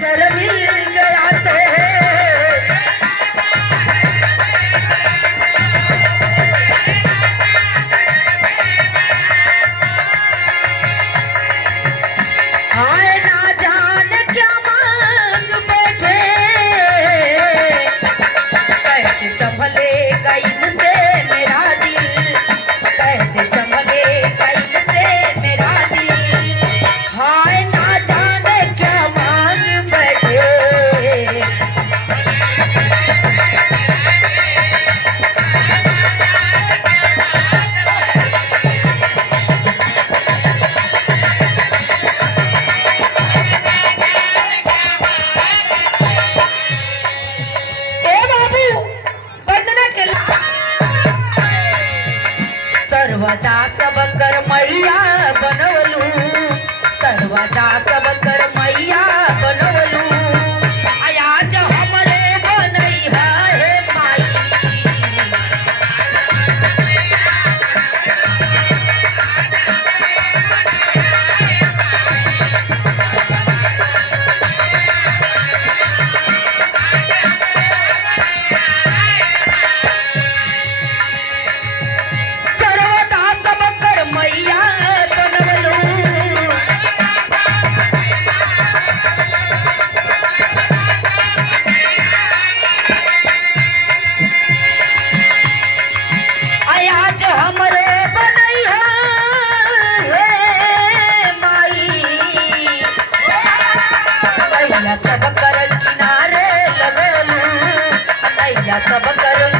शर्मिल गया ते हाय ना जाने क्या मांग बैठे कैसे संभलेगा इनसे मेरा दिल कैसे संभलेगा इनसे मेरा दिल हाय ना जाने क्या मांग बैठे सर्वदा सब कर मैया बनवलू सर्वदा सब कर मैया बनवलू आज हमरे बनैहा हे माई मैया बनवलू आज हमरे बनैया हे माई नैया सब कर किनारे लगलू नैया सब कर